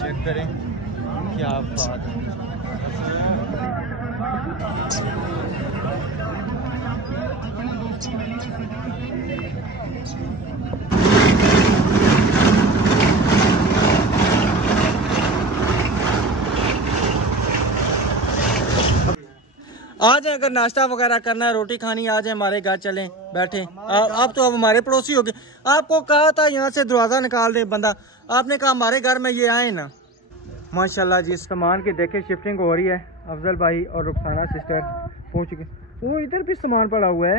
Check करें क्या बात है। आज अगर नाश्ता वगैरह करना है, रोटी खानी, आज हमारे घर चलें, बैठे। आप तो अब हमारे पड़ोसी हो गए। आपको कहा था यहाँ से दरवाज़ा निकाल दे बंदा, आपने कहा हमारे घर में ये आए ना। माशाल्लाह जी, सामान की देखे शिफ्टिंग हो रही है। अफजल भाई और रुखसाना सिस्टर पहुँच चुके। वो इधर भी सामान पड़ा हुआ है,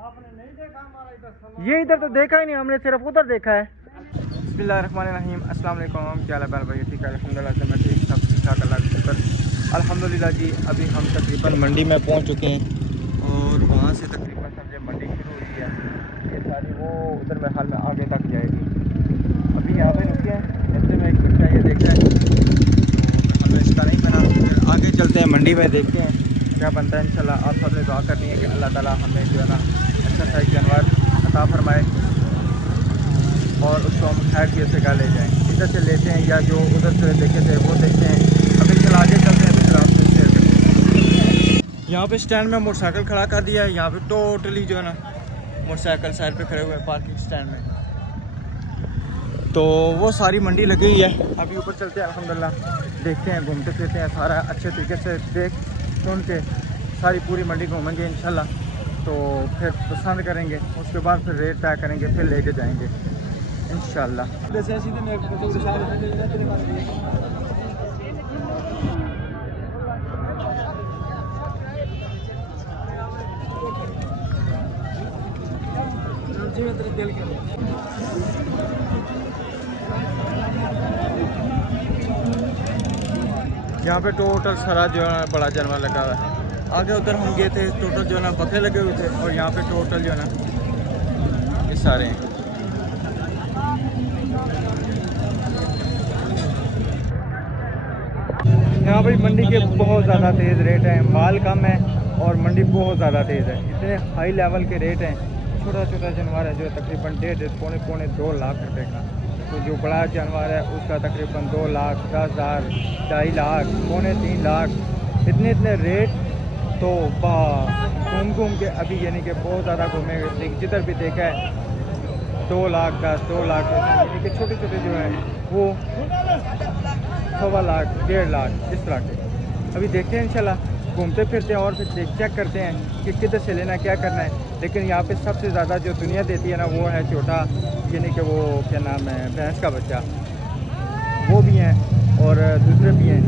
आपने नहीं देखा हमारा इधर। ये इधर तो देखा ही नहीं हमने, सिर्फ उधर देखा है। बिस्मिल्लाहिर्रहमानिर्रहीम, अस्सलाम वालेकुम। क्या हाल है भाई? ठीक है अल्हम्दुलिल्लाह, मैं ठीक, सब ठीक ठाक, अल्लाह का शुक्र अल्हम्दुलिल्लाह जी। अभी हम तकरीबन मंडी में पहुंच चुके हैं और वहां से तकरीबन समझे मंडी शुरू हुई है। ये सारी वो उधर में हाल में आगे तक जाएगी। अभी यहाँ पे रुके हैं, ऐसे में एक बच्चा ये देखा है, तो हमें इसका नहीं बना। फिर आगे चलते हैं, मंडी में देखते हैं क्या बनता है। इंशाल्लाह आप सब ने दुआ करनी है कि अल्लाह ताला हमें जो है ना अच्छा सा जानवर अता फरमाए और उसको हम खैरियत से ले जाएँ। इधर से लेते हैं या जो उधर से देखे थे वो देखते हैं। अभी चल आगे चलते हैं, फिर आपसे शेयर करते हैं। यहाँ पे स्टैंड में मोटरसाइकिल खड़ा कर दिया है। यहाँ पे टोटली जो है ना मोटरसाइकिल साइड पे खड़े हुए हैं पार्किंग स्टैंड में। तो वो सारी मंडी लगी हुई है। अभी ऊपर चलते हैं, अल्हम्दुलिल्लाह देखते हैं, घूमते फिरते हैं, सारा अच्छे तरीके से देख सुन के सारी पूरी मंडी घूमेंगे इंशाल्लाह। तो फिर पसंद करेंगे, उसके बाद फिर रेट तय करेंगे, फिर लेके जाएंगे इंशाल्लाह। यहाँ पे टोटल सारा जो है बड़ा जानवर लगा हुआ है। आगे उधर हम गए थे, टोटल जो है ना बकरे लगे हुए थे, और यहाँ पे टोटल जो है ना ये सारे हैं। यहाँ पर मंडी के बहुत ज़्यादा तेज़ रेट हैं, माल कम है और मंडी बहुत ज़्यादा तेज़ है। इतने हाई लेवल के रेट हैं। छोटा छोटा जानवर है जो तकरीबन 1.5 पौने 2 लाख रुपए का, तो जो बड़ा जानवर है उसका तकरीबन 2 लाख 10,000, 2.5 लाख, पौने 3 लाख, इतने रेट। तो घूम घूम के अभी यानी कि बहुत ज़्यादा घूमेंगे, जिधर भी देखा है 2 लाख 10, 2 लाख, यानी कि छोटे छोटे जो हैं वो 1.25 लाख 1.5 लाख इस तरह के। अभी देखते हैं इंशाल्लाह, घूमते फिरते हैं और फिर चेक करते हैं कि किधर से लेना, क्या करना है। लेकिन यहाँ पे सबसे ज़्यादा जो दुनिया देती है ना वो है छोटा, यानी कि वो क्या नाम है, भैंस का बच्चा, वो भी हैं और दूसरे भी हैं।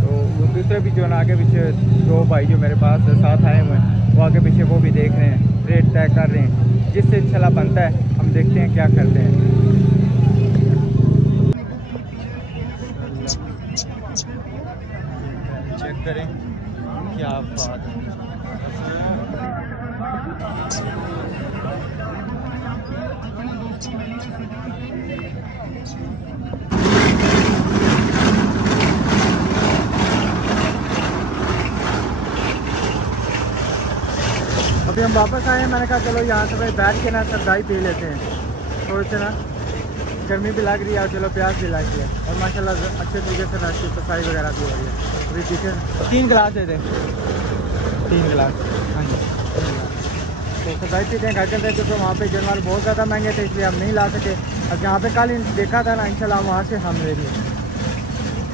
तो वो दूसरे भी जो है ना आगे पीछे 2 भाई जो मेरे पास साथ आए हुए हैं, वो आगे पीछे वो भी देख रहे हैं, रेट तय कर रहे हैं, जिससे इंशाल्लाह बनता है। हम देखते हैं क्या करते हैं। चेक करें क्या बात है। अभी हम वापस आए हैं, मैंने कहा चलो यहाँ से बैठ के ना सब चाय पी लेते हैं, थोड़ी सी ना गर्मी भी लग रही है और चलो प्यास भी लग रही है। और माशाल्लाह अच्छे तरीके से नाश्ते सफाई वगैरह भी हो रही है। अभी पीछे 3 गिलास दे दें, 3 गिलास। हाँ जी, तो सफाई पीते हैं घर के अंदर, क्योंकि वहाँ पे जानवर बहुत ज़्यादा महंगे थे इसलिए हम नहीं ला सके। अब जहाँ पे कल देखा था ना, इंशाल्लाह वहाँ से हम ले लिए।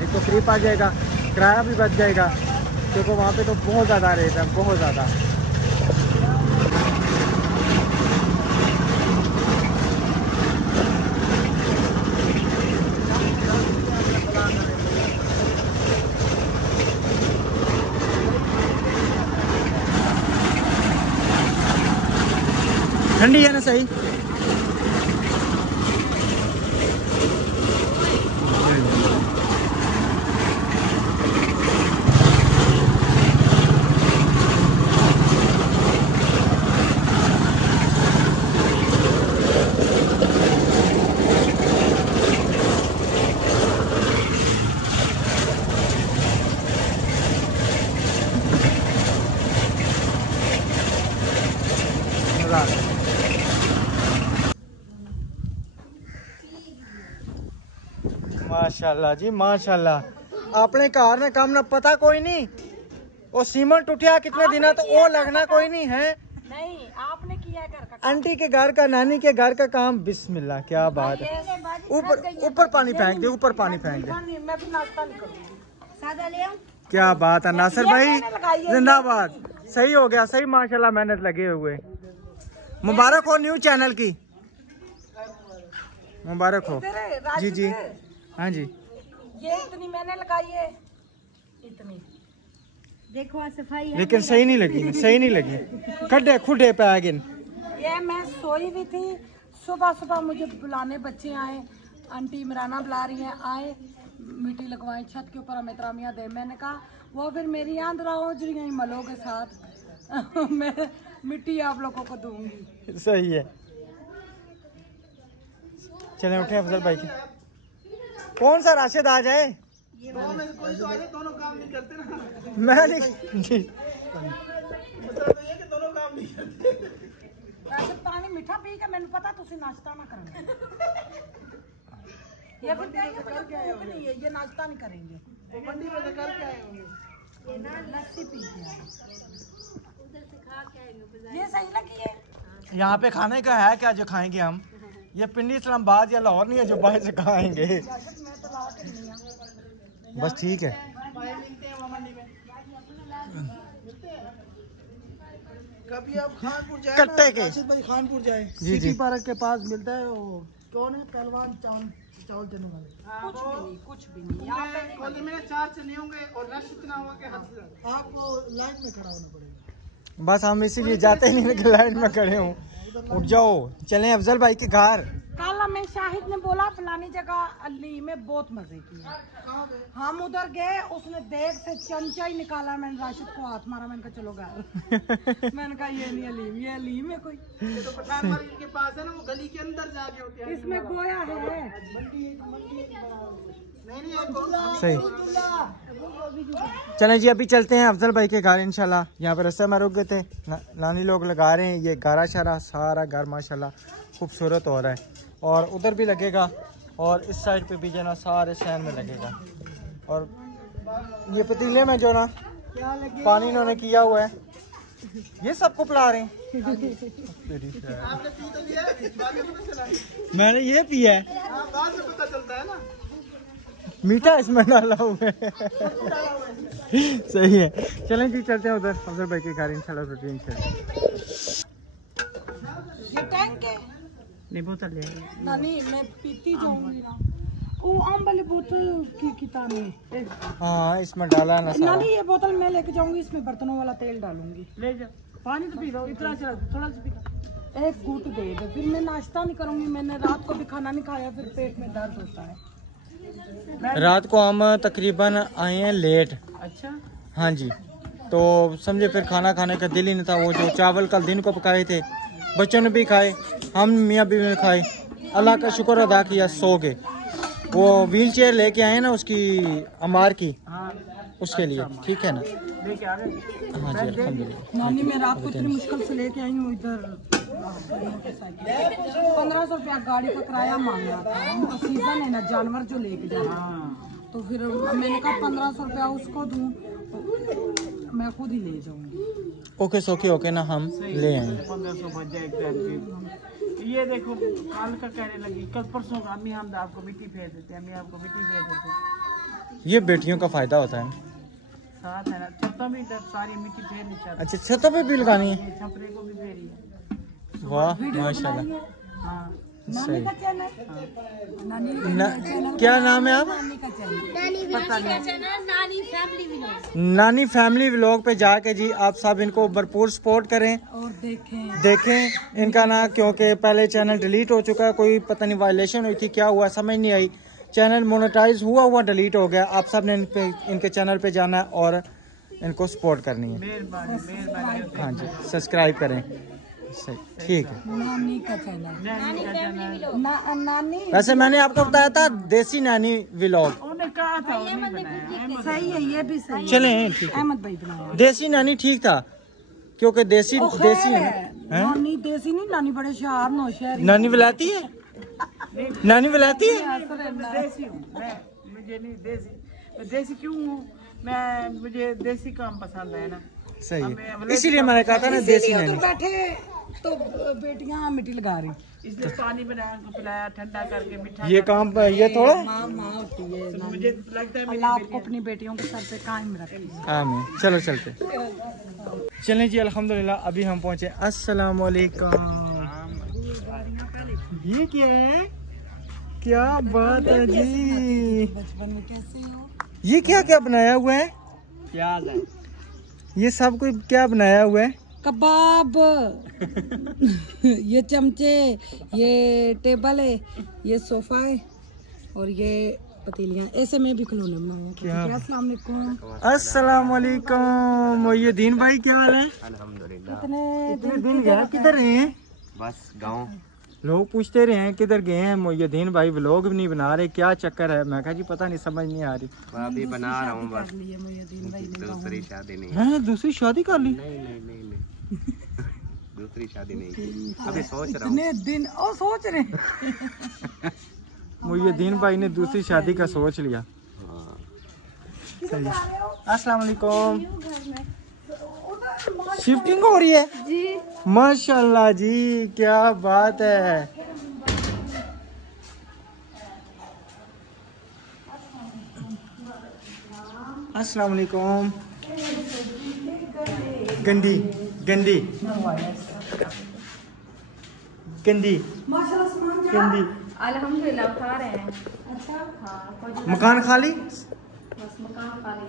एक तो ट्रिप आ जाएगा, किराया भी बच जाएगा, क्योंकि वहाँ पे तो बहुत ज़्यादा रेट है, बहुत ज़्यादा। ठंडी है ना सही। माशाल्लाह जी माशाल्लाह। अपने घर में काम ना पता कोई नहीं, वो सीमेंट उठा कितने दिन तो वो लगना कोई नहीं है। नहीं आपने किया घर का आंटी के घर का, नानी के घर का काम। बिस्मिल्लाह, क्या बात है। ऊपर पानी फेंक दे, ऊपर पानी फेंक दे। मैं भी नाश्ता नहीं करूँगी, सादा ले आऊं। क्या बात है नासिर भाई, जिंदाबाद। सही हो गया, सही माशाल्लाह, मेहनत लगे हुए। मुबारक हो न्यू चैनल की, मुबारक हो। जी जी हाँ जी। ये इतनी मैंने लगाई है, इतनी देखो सफाई है, लेकिन सही नहीं लगी, सही नहीं लगी। खड्डे खुडे पे आ गए। ये मैं सोई हुई थी, सुबह सुबह मुझे बुलाने बच्चे आए, आंटी इमराना बुला रही हैं, आए मिट्टी लगवाई छत के ऊपर, हमें तरामिया दे। मैंने कहा वो फिर मेरी आंध्रा हो जी मलो के साथ मैं मिट्टी आप लोगों को दूंगी। सही है, चलें उठे अफजल भाई की। कौन सा राशिद आ जाए, कोई तो आए, दोनों काम नहीं करते ना। मैं नहीं जी। मतलब ये कि दोनों काम नहीं करते। राशिद पानी मीठा पी के मैंने पता तुसी नाश्ता ना करना। ये फिर कहेंगे मुझे भूख नहीं है, ये नाश्ता नहीं करेंगे। मंडी में से करके आए होंगे, लस्सी पी के आए, उधर से खा के आएंगे। ये सही लगी है। यहाँ पे खाने का है क्या जो खाएंगे हम? ये पिंडी इस्लामाबाद या लाहौर नहीं है जो बाहर से खाएंगे। मैं तो ला के नहीं है। बस ठीक है। मिलते हैं वहाँ मंडी में। कभी आप खानपुर जाए कट्टे के राशिद भाई, खानपुर जाए, जी सिटी जी। पार्क के पास मिलता है वो, कौन है पहलवान चावल चावल चने वाले। कुछ भी नहीं, कुछ भी नहीं। यहाँ पे नहीं खोले में 4 चने होंगे और रश इतना हुआ कि हद से ज्यादा। आपको लाइन में खड़ा होना पड़ेगा। बस हम इसीलिए जाते ही नहीं कि लाइन में खड़े हूँ। उठ जाओ, चलें अफजल भाई के घर। कल हमें शाहिद ने बोला फलानी जगह अली में बहुत मजे किए। हम उधर गए, उसने देख से चमचा ही निकाला, मैंने राशिद को हाथ मारा, मैंने कहा चलो घर। मैंने कहा ये नहीं अलीम, ये अलीम है कोई। तो पठान मार्केट के पास है ना, वो गली के अंदर जाके होते हैं। इसमें गोया है। सही, चलें जी अभी चलते हैं अफजल भाई के घर इंशाल्लाह। यहाँ पे रास्ते में रुक गए थे, नानी लोग लगा रहे हैं ये गारा शारा, सारा घर माशाल्लाह खूबसूरत हो रहा है। और उधर भी लगेगा और इस साइड पे भी जो ना सारे शहर में लगेगा। और ये पतीले में जो ना पानी इन्होंने किया हुआ है, ये सबको पिला रहे हैं। आपने पी तो लिया है, बाद में पता चला। मैंने ये पिया है, हाँ, बाद में पता चलता है ना। मीठा इसमें डाला हुआ है। सही है, चलें जी चलते हैं उधर अफजल भाई के घर इंशाल्लाह। रूटीन से ये टैंक है नहीं बोतल ले नानी, मैं पीती जाऊंगी ना। वो आम वाली बोतल की किताब में, हाँ इसमें डाला ना सारा। नानी ये बोतल मैं लेके जाऊंगी, इसमें बर्तनों वाला तेल डालूंगी। ले जा, पानी तो पी लो, इतना सा थोड़ा सा पी लो। एक घूट दे दो, फिर मैं नाश्ता नहीं करूंगी। मैंने रात को भी खाना नहीं खाया, फिर पेट में दर्द होता है। रात को हम तकरीबन आए हैं लेट। अच्छा, हाँ जी, तो समझे फिर खाना खाने का दिल ही नहीं था। वो जो चावल कल दिन को पकाए थे, बच्चों ने भी खाए, हम मियाँ बीवी ने खाए, अल्लाह का शुक्र अदा किया, सो गए। वो व्हील चेयर लेके आए ना उसकी अमार की, उसके लिए ठीक है ना, लेके आ गए। हाँ जी अल्हम्दुलिल्लाह। नानी मैं रात को इतनी मुश्किल से लेके आई हूँ इधर। 1500 रुपया गाड़ी का किराया मांग रहा था, उनका सीजन है ना जानवर जो लेके जाना। तो फिर मैंने कहा 1500 रुपया उसको दूँ, मैं खुद ही ले जाऊंगी। ओके सोके ओके ना हम ले आए। 1500 बच जाए एक टाइम के। ये देखो कल का कहने लगी, कल परसों का अम्मी हम आपको मिट्टी फेर देते हैं, अम्मी आपको मिट्टी फेर देते हैं। ये बेटियों का फायदा होता है। साथ है ना, छतों में सारी मिट्टी फेर नहीं चाहती, अच्छा छतों पे भी लगानी है, छपरे को भी फेरी है। वाह माशाल्लाह। हाँ, सही। नानी का चैनल, नानी क्या नाम है आप? नानी का चैनल, नानी फैमिली व्लॉग पे जाके जी आप सब इनको भरपूर सपोर्ट करें और देखें इनका ना, क्योंकि पहले चैनल डिलीट हो चुका है, कोई पता नहीं वायलेशन हुई थी, क्या हुआ समझ नहीं आई, चैनल मोनेटाइज हुआ डिलीट हो गया। आप सब ने इनके चैनल पे जाना है और इनको सपोर्ट करनी है। मेहरबानी मेहरबानी। हाँ जी सब्सक्राइब करें। सही ठीक है। नानी का चैनल, नानी वैसे मैंने आपको बताया था देसी नानी व्लॉग, उन्हें कहा था, उन्हें बनाया। सही है, ये भी सही है। चलें ठीक है। अहमद भाई बनाया। देसी नानी ठीक था, क्योंकि देसी देसी है। नानी देसी नहीं, नानी बड़े शहर नौशहर। नानी बुलाती है, नानी बुलाती है। देसी हूँ मैं, मुझे नहीं देसी, मैं देसी क्यों हूँ, मैं मुझे देसी काम पसंद है ना। सही हमें है, विलेज इसीलिए का- मैंने कहा था ना देसी इसीलिए नैनी। उधर बैठे तो बेटियां मिट्टी लगा रही। इसलिए पानी बनाया, उनको पिलाया ठंडा करके, मीठा ये काम ये थोड़ा माँ होती है तो नानी। मुझे लगता है मेरी अल्लाह आपको अपनी बेटियों के सर पे कायम रखे। आमीन। चलो चलते चलें जी, अल्हम्दुलिल्लाह अभी हम पहुंचे। अस्सलाम वालेकुम। ये क्या है, क्या बात है जी, बचपन में कैसे हो? ये क्या क्या बनाया हुआ है, प्याज है, ये सब कोई क्या बनाया हुआ है? कबाब ये चमचे, ये टेबल है, ये सोफा है और ये पतीलियां। ऐसे में भी खिलौने बनाए हैं। क्या? अस्सलाम वालेकुम। अस्सलाम वालेकुम। मोहिउद्दीन भाई क्या हाल है? अल्हम्दुलिल्लाह। इतने दिन गए किधर रहे हैं? बस गांव। लोग पूछते रहे हैं किधर गए हैं मोहिउद्दीन भाई, व्लॉग भी नहीं बना रहे, क्या चक्कर है? मैं कहा जी पता नहीं, समझ नहीं आ रही। मैं अभी बना रहा हूँ बस, लिए मोहिउद्दीन भाई ने दूसरी शादी नहीं। हैं, दूसरी शादी कर ली? नहीं नहीं नहीं नहीं दूसरी शादी नहीं की, अभी सोच रहा हूँ। इतने दिन और सोच रहे हैं। मोहिउद्दीन भाई ने दूसरी शादी का सोच लिया। हाँ। सही। अस्सलाम वालेकुम। शिफ्टिंग हो रही है जी, माशाल्लाह जी, क्या बात है। अस्सलाम वालेकुम। गंदी गंदी गंदी गंदी। अल्हम्दुलिल्लाह उठा रहे हैं। अच्छा हाँ, मकान खाली? बस मकान खाली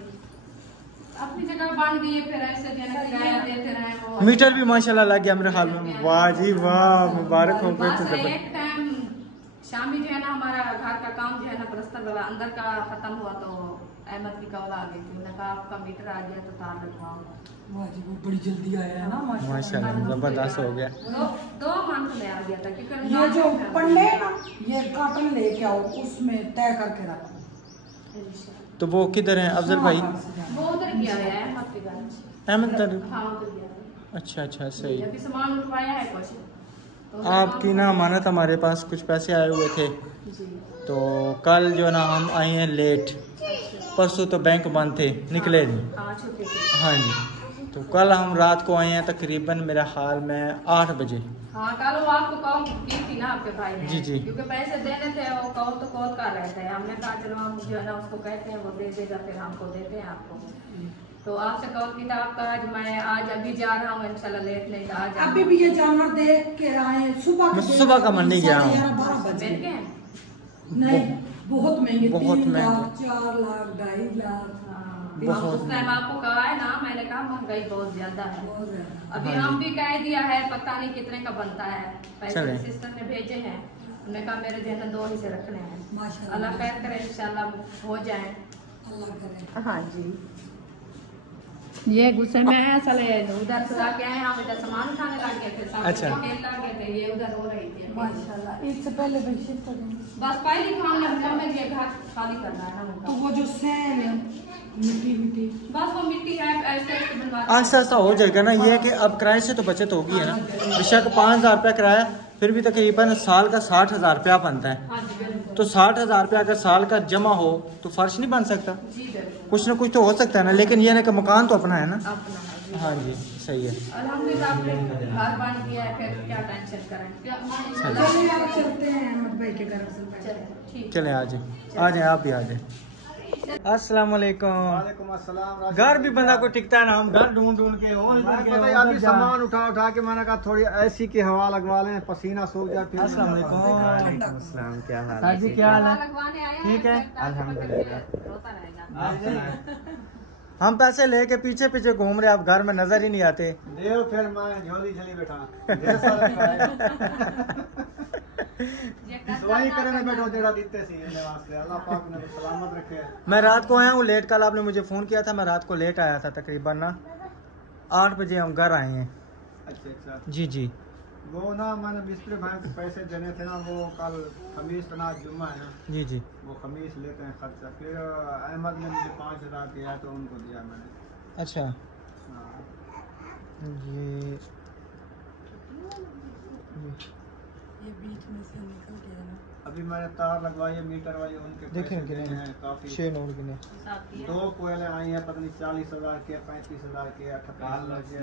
अपनी जगह बन गई है, फिर ऐसे देना किराया देते रहे वो। मीटर भी माशाल्लाह लग गया मेरे हाल में। वाह जी वाह, मुबारक हो बस गए। एक टाइम शामी जो है ना, हमारा घर का काम जो है ना प्लस्तर वाला अंदर का खत्म हुआ तो अहमद की कॉल आ गई थी, उन्होंने कहा आपका मीटर आ गया तो तार लगवाओ। बड़ी जल्दी आया है ना माशाल्लाह जबरदस्त हो गया। दो मंथ में आ गया था क्योंकि ये जो पन्ने ना, ये काटन लेके आओ, उसमें तय करके रखो। तो वो किधर हैं अफजल भाई? वो उधर गया है अहमद के घर। अहमद तर। हाँ उधर गया है। अच्छा अच्छा सही। अभी सामान उठवाया है कुछ तो आपकी ना अमानत हमारे पास कुछ पैसे आए हुए थे, जी। तो कल जो ना हम आए हैं लेट, परसों तो बैंक बंद थे, निकले नहीं। हाँ छुट्टी थी। हाँ जी, तो कल हम रात को आए हैं तकरीबन मेरा हाल में 8 बजे। हाँ कल वो आपको कॉल की थी ना आपके भाई ने। जी, जी। क्योंकि पैसे देने थे, वो कॉल तो कॉल कर रहे थे, हमने कहा चलो हम जो है ना उसको कहते हैं, वो दे देगा, फिर हमको देते हैं आपको। तो आपसे कॉल की था आपका, आज मैं आज अभी जा रहा हूँ इंशाल्लाह, लेट नहीं था आज। अभी भी ये जानवर देख के आए सुबह मैं सुबह का मंडी गया हूँ। 12 बजे। मिल गए? नहीं बहुत महंगे, बहुत 3 महंगे। लाख 4 लाख 2.5 लाख। हाँ, उस टाइम आपको कहा है ना, मैंने कहा महंगाई बहुत ज्यादा है। बहुत ज्यादा। अभी हम भी कह दिया है, पता नहीं कितने का बनता है। पैसे चलें। सिस्टर ने भेजे हैं, उन्होंने कहा मेरे जो है 2 हिस्से रखने हैं। माशाल्लाह अल्लाह खैर करे, इंशाल्लाह हो जाए। अल्लाह करे। हाँ जी। ये गुस्से में है, चले उधर से आके आए, हम इधर सामान उठाने लग गए थे, साथ अच्छा। में खेल लग गए थे, ये उधर हो रही थी। माशाल्लाह इससे पहले भी शिफ्ट हो गए। बस पहले काम में ये घर खाली करना है ना तो उनका। वो जो सैन है मिट्टी मिट्टी, बस वो मिट्टी है ऐसे बनवा आहिस्ता आहिस्ता हो जाएगा ना, ये है कि अब किराए से तो बचत होगी है ना, बेशक 5,000 रुपया किराया, फिर भी तकरीबन साल का 60,000 रुपया बनता है। हाँ जी बिल्कुल। तो 60,000 रुपया अगर साल का जमा हो तो फर्श नहीं बन सकता, जी बिल्कुल कुछ ना कुछ तो हो सकता है ना, लेकिन ये ना कि मकान तो अपना है ना। अपना है जी। हाँ जी सही है। अल्हम्दुलिल्लाह आपने घर बन गया है, फिर क्या टेंशन करें। चलिए आप चलते हैं अहमद भाई के घर से। चलें, ठीक। चले आ जाए आप भी आ जाए। अस्सलाम वालेकुम। वालेकुम अस्सलाम। घर भी बंदा को टिकता है ना, हम घर ढूंढ ढूंढ के और इधर गए, पता है उधर अभी जा। सामान उठा उठा के मैंने कहा थोड़ी ऐसी की हवा लगवा लें, पसीना सूख जाए फिर। अस्सलाम वालेकुम। अस्सलाम, क्या हाल सर जी क्या हाल है? लगवाने आए हैं, ठीक है, फिर अल्हम्दुलिल्लाह। रोता रहेगा। हम पैसे लेके पीछे पीछे घूम रहे, आप घर में नजर ही नहीं आते। देव फिर मैं झोली चली बैठा ढेर सारा दवाई करे में बैठो तेरा दिखते सी वास्ते अल्लाह पाक ने सलामत रखे। मैं रात को आया हूँ लेट, कल आपने मुझे फ़ोन किया था, मैं रात को लेट आया था तकरीबन ना 8 बजे हम घर आए हैं। अच्छा अच्छा। जी जी। वो ना मैंने मिस्त्री भाई को पैसे देने थे ना, वो कल खमीस का ना जुम्मा है ना, जी जी। वो खमीस लेते हैं खर्चा। फिर अहमद ने मुझे 5,000 दिया तो उनको दिया मैंने। अच्छा हाँ। ये बीच में से निकल गया ना। अभी मैंने तार लगवाई है मीटर वाली, उनके देखें पैसे कितने देने हैं काफी। 6 नोट कितने 2 कोयले आई हैं, पता नहीं 40,000 के, 35,000 के, 38,000 के।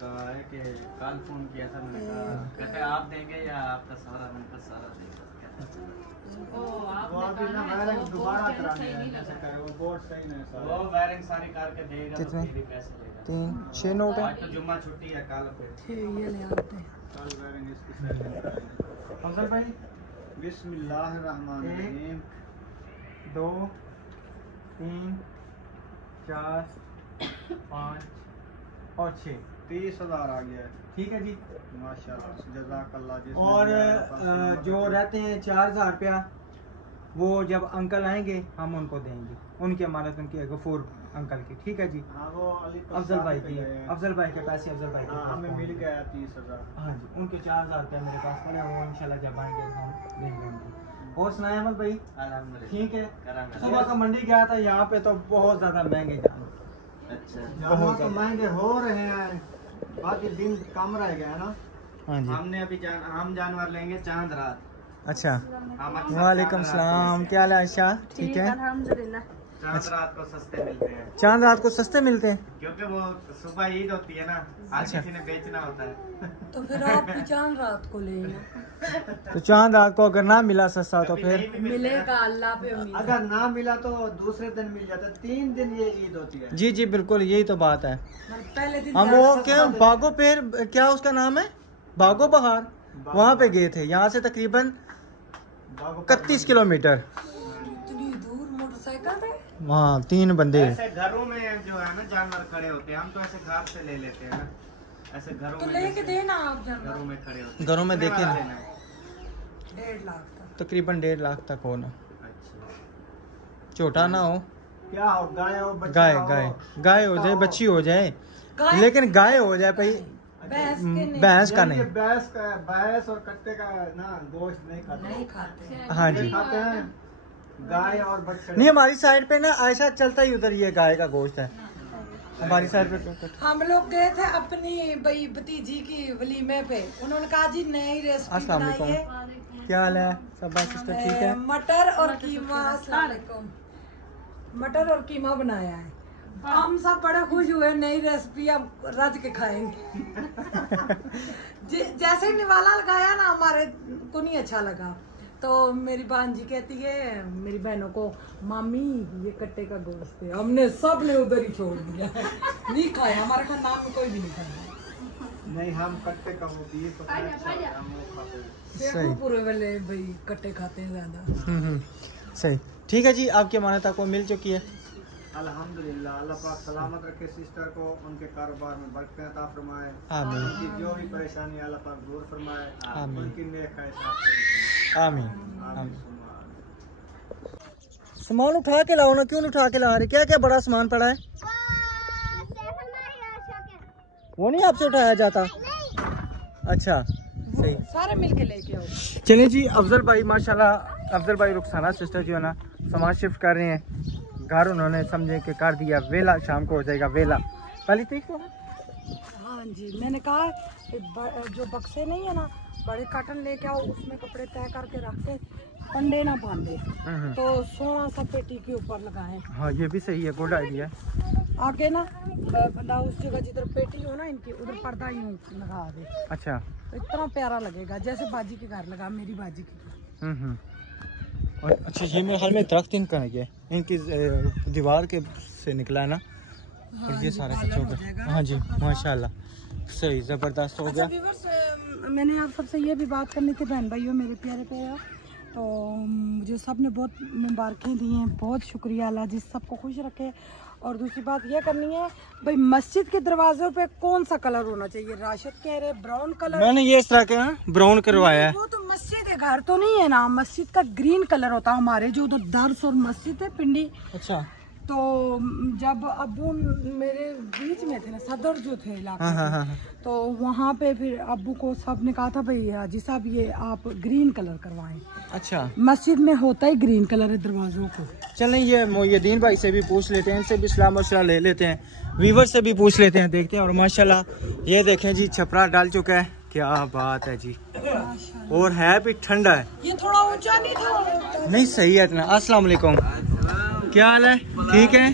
कहा है कि कल फोन किया था, मैंने कहा कहते आप देंगे या आपका सारा, मैंने कहा सारा देंगे। वो वो अभी ना वायरिंग दोबारा करानी है, जैसे कहे वो बोर्ड सही नहीं है वो सारा। वायरिंग सारी करके देगा तो कितने? फिर ही पैसे देगा। 6 नोट है। आज तो जुम्मा छुट्टी है, कल पे ठीक, ये ले आते हैं। कल वायरिंग इसकी सेटिंग कराएंगे। अफजल भाई बिस्मिल्लाहिर्रहमानिर्रहीम। 2 3 4 5 और 6 30,000 आ गया है। ठीक है जी। माशाल्लाह, जज़ाकल्लाह। जिसमें और दिया अल्लाह पाक जो रहते हैं 4,000 रुपया, वो जब अंकल आएंगे हम उनको देंगे, उनकी अमानत उनके गफूर अंकल की। ठीक है जी। हाँ, वो अली पर अफजल भाई साथ की, पे गए हैं। अफजल भाई के पैसे अफजल भाई के हाँ, पास हमें पहुंच मिल गए। गया 30,000। हाँ जी, उनके 4,000 रुपया मेरे पास पड़े, वो इंशाल्लाह जब आएंगे हम देंगे उनको। और सुनाए अहमद भाई? अल्हम्दुलिल्लाह ठीक है। करांगा। सुबह का मंडी गया था, यहाँ पे तो बहुत ज्यादा महंगे जानवर। अच्छा जानवर तो महंगे हो रहे हैं, बाकी दिन कम रह गया है ना। हाँ जी। हमने अभी हम जानवर लेंगे चांद रात। अच्छा, हम वालेकुम सलाम, क्या हाल है आयशा? ठीक है। चांद रात को सस्ते मिलते हैं, चांद रात को सस्ते मिलते हैं। क्योंकि वो सुबह ईद होती है ना, आज अच्छा। किसी ने बेचना होता है। तो फिर आप भी चांद रात को लेना, तो चांद रात को अगर ना मिला सस्ता तो फिर नहीं भी मिलते मिलेगा अल्लाह पे उम्मीद है। अगर ना मिला तो दूसरे दिन मिल जाता है। 3 दिन ये ईद होती है। जी जी बिल्कुल, यही तो बात है। पहले दिन हम वो क्या बागो पेर, क्या उसका नाम है, बागो बहार, वहाँ पे गए थे। यहाँ से तकरीबन 31 किलोमीटर। इतनी दूर मोटरसाइकिल पे। वहाँ 3 बंदे। ऐसे घरों में जो है ना जानवर खड़े होते हैं, हम तो ऐसे घर से ले लेते हैं ना, ऐसे घरों तो में लेके जैसे देना आप जानवर। घरों में खड़े होते हैं। घरों में देखे ना, 1.5 लाख का। तकरीबन 1.5 लाख तक हो ना, अच्छा, छोटा ना हो। क्या हो, गाय हो, बच्चा गाय हो, गाय गाय हो जाए, बच्ची हो जाए, गाय- लेकिन गाय हो जाए भाई, भैंस के नहीं, भैंस का यानी नहीं। ये भैंस और कट्टे का ना गोश्त नहीं खाते। नहीं खाते। हाँ जी। ये खाते हैं गाय और बच्चे। नहीं, हमारी साइड पे ना ऐसा चलता ही उधर ये गाय का गोश्त है हमारी साइड पे। हम लोग गए थे अपनी भाई भतीजी की वलीमे पे, उन्होंने कहा जी नई रेसिपी अस्सलाम बनाइए, वालेकुम, क्या हाल है सब सिस्टर? ठीक है। मटर और कीमा। अस्सलाम वालेकुम। मटर और कीमा बनाया है। हम सब बड़े खुश हुए, नई रेसिपी अब रज के खाएंगे। जैसे ही निवाला लगाया ना, हमारे को नहीं अच्छा लगा, तो मेरी भांजी कहती है मेरी बहनों को, मामी ये कट्टे का गोश्त है। हमने सब ने उधर ही छोड़ दिया, नहीं खाया। हमारे खानदान में कोई भी नहीं खाया। नहीं, हम कट्टे का वो बीफ होता है, अच्छा, हम वो खाते हैं। देखो पूरे वाले भाई कट्टे खाते हैं ज्यादा। सही, ठीक है जी। आपकी अमानत आपको मिल चुकी है। अल्हम्दुलिल्लाह, अल्लाह पाक सलामत रखे सिस्टर को, उनके कारोबार में बरकत अता फरमाए, आमीन उनकी जो भी परेशानी है अल्लाह पाक दूर फरमाए, आमीन। उनकी नेक ख्वाहिशात आमीन आमीन आमीन। सुम्मा आमीन। सामान उठा के लाओ ना, क्यों नहीं उठा के ला रहे? क्या क्या बड़ा सामान पड़ा है? वो नहीं आपसे उठाया जाता? अच्छा, सही। सारे मिलके लेके आओ। चलिए जी, अफजल भाई माशाल्लाह, अफजल भाई रुखसाना सिस्टर जो है ना सामान शिफ्ट कर रहे हैं घर। उन्होंने समझे कि कर दिया वेला, शाम को हो जाएगा वेला। पहली तरीक को है? हाँ जी, मैंने कहा जो बक्से नहीं है ना, बड़े काटन लेके आओ, उसमें कपड़े तय करके रख के पंडे ना बांधे, तो सोना सा पेटी के ऊपर लगाए। हाँ, ये भी सही है, गुड आइडिया। आगे ना बंदा उस जगह जिधर पेटी हो ना इनकी, उधर पर्दा यूं लगा दे, अच्छा। तो इतना प्यारा लगेगा जैसे बाजी के घर लगा, मेरी बाजी के घर। और अच्छा, ये मेरे हाल में दरख्त इनका नहीं है, इनकी दीवार के से निकला है ना, और ये सारा कुछ हो गया। हाँ जी, माशाल्लाह, सही ज़बरदस्त हो अच्छा गया। व्यूअर्स, मैंने आप सबसे ये भी बात करनी थी, बहन भाइयों मेरे प्यारे प्यारे, तो मुझे सब ने बहुत मुबारकें दी हैं, बहुत शुक्रिया, अल्लाह जी सबको खुश रखे। और दूसरी बात ये करनी है भाई, मस्जिद के दरवाजों पे कौन सा कलर होना चाहिए? राशिद कह रहे ब्राउन कलर। मैंने ये इस तरह के ब्राउन करवाया है। वो तो मस्जिद है, घर तो नहीं है ना। मस्जिद का ग्रीन कलर होता है हमारे, जो उधर दर्स और मस्जिद है पिंडी। अच्छा, तो जब अब्बू मेरे बीच में थे ना, सदर जो थे इलाके के, तो वहाँ पे फिर अब्बू को सब ने कहा था भाई हाजी साहब ये आप ग्रीन कलर करवाएं। अच्छा, मस्जिद में होता ही ग्रीन कलर है दरवाजों को। चलें ये मोहिउद्दीन भाई से भी पूछ लेते हैं, इनसे भी सलाह मशवरा ले लेते हैं, वीवर से भी पूछ लेते हैं, देखते हैं। और माशाल्लाह ये देखें जी, छपरा डाल चुका है, क्या बात है जी। माशाल्लाह। और है भी ठंडा है। ये थोड़ा ऊंचा नहीं था? नहीं सही है इतना। अस्सलाम वालेकुम, क्या हाल है? ठीक है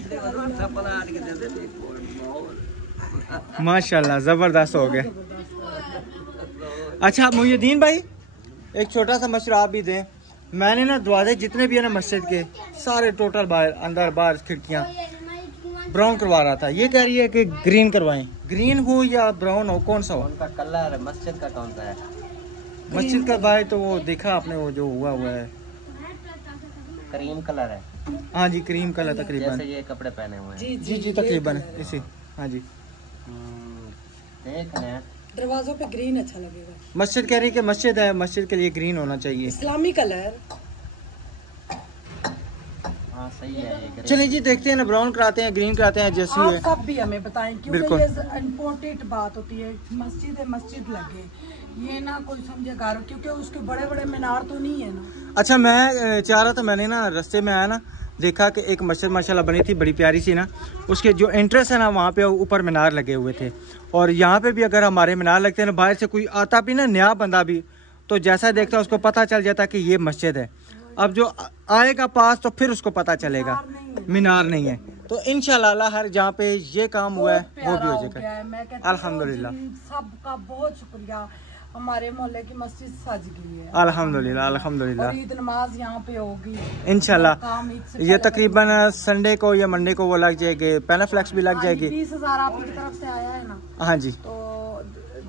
माशाल्लाह, जबरदस्त हो गए। अच्छा मुहिउद्दीन भाई, एक छोटा सा मशवरा आप भी दें। मैंने ना दरवाजे जितने भी है ना मस्जिद के सारे टोटल बाहर अंदर बाहर खिड़कियाँ ब्राउन करवा रहा था। ये कह रही है कि ग्रीन करवाएं। ग्रीन हो या ब्राउन हो, कौन सा हो? उनका कलर मस्जिद का कौन सा है? मस्जिद का भाई तो वो देखा आपने, वो जो हुआ है क्रीम कलर है। हाँ जी, क्रीम कलर तकरीबन। जैसे ये कपड़े पहने हुए हैं। जी जी तकरीबन इसी। हाँ जी देख रहे हैं। दरवाजों पे ग्रीन अच्छा लगेगा। मस्जिद कह रही है कि मस्जिद है, मस्जिद के लिए ग्रीन होना चाहिए। इस्लामी कलर। हाँ सही है ये। चलिए जी देखते हैं ना, ब्राउन कराते हैं, ग्रीन कराते हैं, जैसे आप है। सब भी हमें बताएं, क्योंकि बिल्कुल। ये इम्पोर्टेंट बात होती है। मस्जिद है, मस्जिद लगे, ये ना कोई समझे घर, क्योंकि उसके बड़े बड़े मीनार तो नहीं है ना। अच्छा मैं चाह रहा था, मैंने ना रास्ते में आया ना, देखा कि एक मस्जिद माशाल्लाह बनी थी बड़ी प्यारी सी ना, उसके जो एंट्रेंस है ना वहाँ पे ऊपर मीनार लगे हुए थे। और यहाँ पे भी अगर हमारे मीनार लगते हैं ना, बाहर से कोई आता भी ना नया बंदा भी, तो जैसा देखता है उसको पता चल जाता कि ये मस्जिद है। अब जो आएगा पास तो फिर उसको पता चलेगा मीनार नहीं है। तो इंशाल्लाह हर जहाँ पे ये काम हुआ है वो भी हो जाएगा। मैं कहती हूँ अल्हम्दुलिल्लाह। सबका बहुत शुक्रिया, हमारे मोहल्ले की मस्जिद सज गई है। अल्हम्दुलिल्लाह अल्हम्दुलिल्लाह। और ईद नमाज यहाँ पे होगी इंशाल्लाह। काम ईद से ये पहले तकरीबन संडे को या मंडे को वो लग जाएगी, पैनाफ्लेक्स भी लग जाएगी। 20,000 आपकी तरफ से आया है ना, हाँ जी तो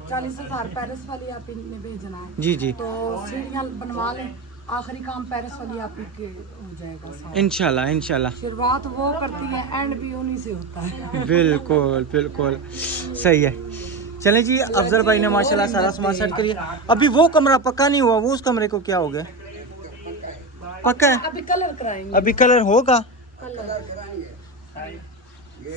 40,000 पेरिस वाली आप ने भेजना है। जी जी तो सीढ़ियाँ बनवा लें, आखिरी काम पेरिस वाली आप के हो जाएगा सारा। इंशाल्लाह इंशाल्लाह। शुरुआत वो करती है, एंड भी उन्हीं से होता है। बिल्कुल बिल्कुल सही है। चले जी, अफजल भाई ने माशाल्लाह सारा सामान सेट कर लिया। अभी वो कमरा पक्का नहीं हुआ, वो उस कमरे को क्या हो गया? पक्का है? अभी कलर कराएंगे। अभी कलर होगा।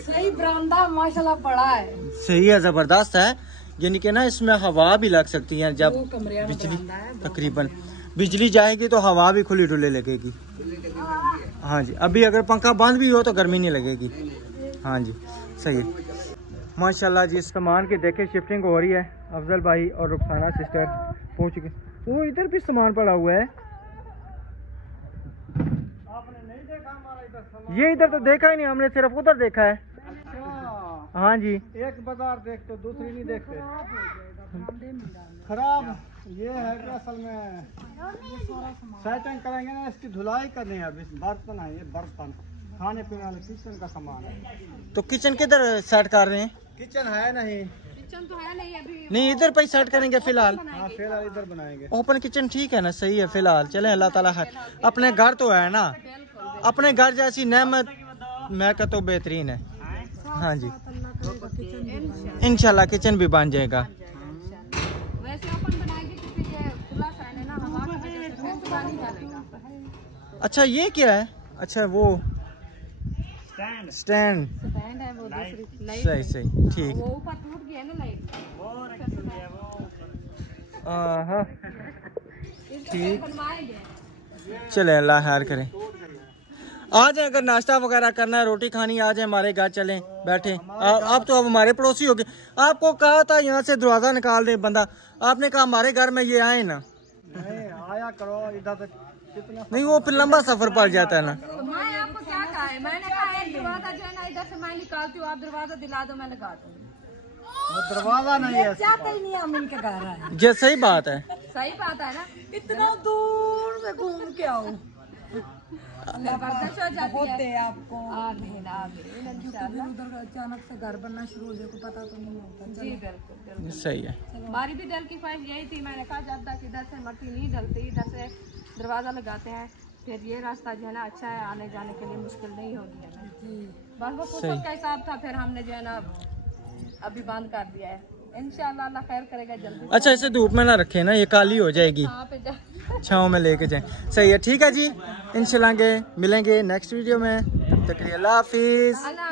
सही बरामदा माशाल्लाह बड़ा है। सही है, जबरदस्त है। यानी कि ना इसमें हवा भी लग सकती है जब दो कमरे में बिजली बरामदा है, तकरीबन बिजली जाएगी तो हवा भी खुली डुले लगेगी। हाँ जी, अभी अगर पंखा बंद भी हो तो गर्मी नहीं लगेगी। हाँ जी सही है माशाल्लाह जी। सामान की देखे शिफ्टिंग हो रही है। अफजल भाई और रुखसाना सिस्टर पहुंच चुके। वो इधर भी सामान पड़ा हुआ है। आपने नहीं देखा हमारा इधर सामान? ये इधर तो देखा ही नहीं हमने, सिर्फ उधर देखा है। अच्छा, हाँ जी एक बाजार देखते दूसरी नहीं देखते। खराब ये है कि असल में सेटिंग करेंगे ना, इसकी धुलाई करनी है। अभी बर्तन है, ये बर्तन खाने पीने वाले किचन का सामान है। तो किचन किधर सेट कर रहे हैं? किचन है नहीं। किचन तो है नहीं अभी। नहीं इधर पे सेट करेंगे फिलहाल। हाँ फिलहाल इधर बनाएंगे। ओपन किचन ठीक है ना, सही है फिलहाल। चले अल्लाह ताला है, अपने घर तो है ना, अपने घर जैसी नेमत मैं का तो बेहतरीन है। हाँ जी इंशाल्लाह किचन भी बन जाएगा। वैसे ओपन बनाएंगे क्योंकि ये खुला सा है ना, हवा की वजह से फैन चला नहीं जाएगा। अच्छा ये क्या है? अच्छा वो स्टैंड स्टैंड है वो दूसरी लाइट। सही सही ठीक। वो ऊपर टूट गया ना लाइट। हाँ ठीक बनवाएंगे। चले अल्लाह खैर करे। आ जाए, अगर नाश्ता वगैरह करना है, रोटी खानी, आ जाए हमारे घर चलें बैठे। आप तो अब हमारे पड़ोसी हो गए। आपको कहा था यहाँ से दरवाजा निकाल दे बंदा, आपने कहा हमारे घर में ये आए ना। नहीं आया करो इधर तक कितना। नहीं वो फिर लंबा सफर पड़ जाता है ना। तो मैं आपको क्या कहा है, मैंने कहा एक दरवाजा जो है ना इधर से मैं निकालती हूँ, आप दरवाजा दिला दो, मैं लगा दूंगी। वो दरवाजा नहीं है। चाहते ही नहीं हम इनके घर आए। ये सही बात है। सही बात है ना, इतना दूर से घूम के आओ, बर्दाश्त हो जाती होते है। हैं आपको। आमीन आमीन इंशाल्लाह। उधर अचानक से घर बनना शुरू हो जाए, को पता तो नहीं होता। जी बिल्कुल बिल्कुल। सही है। हमारी भी दिल की ख्वाहिश यही थी, मैंने कहा जब तक इधर से मट्टी नहीं डलती, इधर से दरवाज़ा लगाते हैं, फिर ये रास्ता जो है ना अच्छा है, आने जाने के लिए मुश्किल नहीं होगी हमें। बस वो फुर्सत का हिसाब था, फिर हमने जो है ना अभी बंद कर दिया है। इंशाल्लाह अल्लाह खैर करेगा जल्दी। अच्छा इसे धूप में ना रखे ना, ये काली हो जाएगी। यहाँ पे जा छाँव में लेके जाएं। सही है ठीक है जी, इंशाल्लाह मिलेंगे नेक्स्ट वीडियो में। तब तक के लिए अल्लाह हाफिज। अल्लाह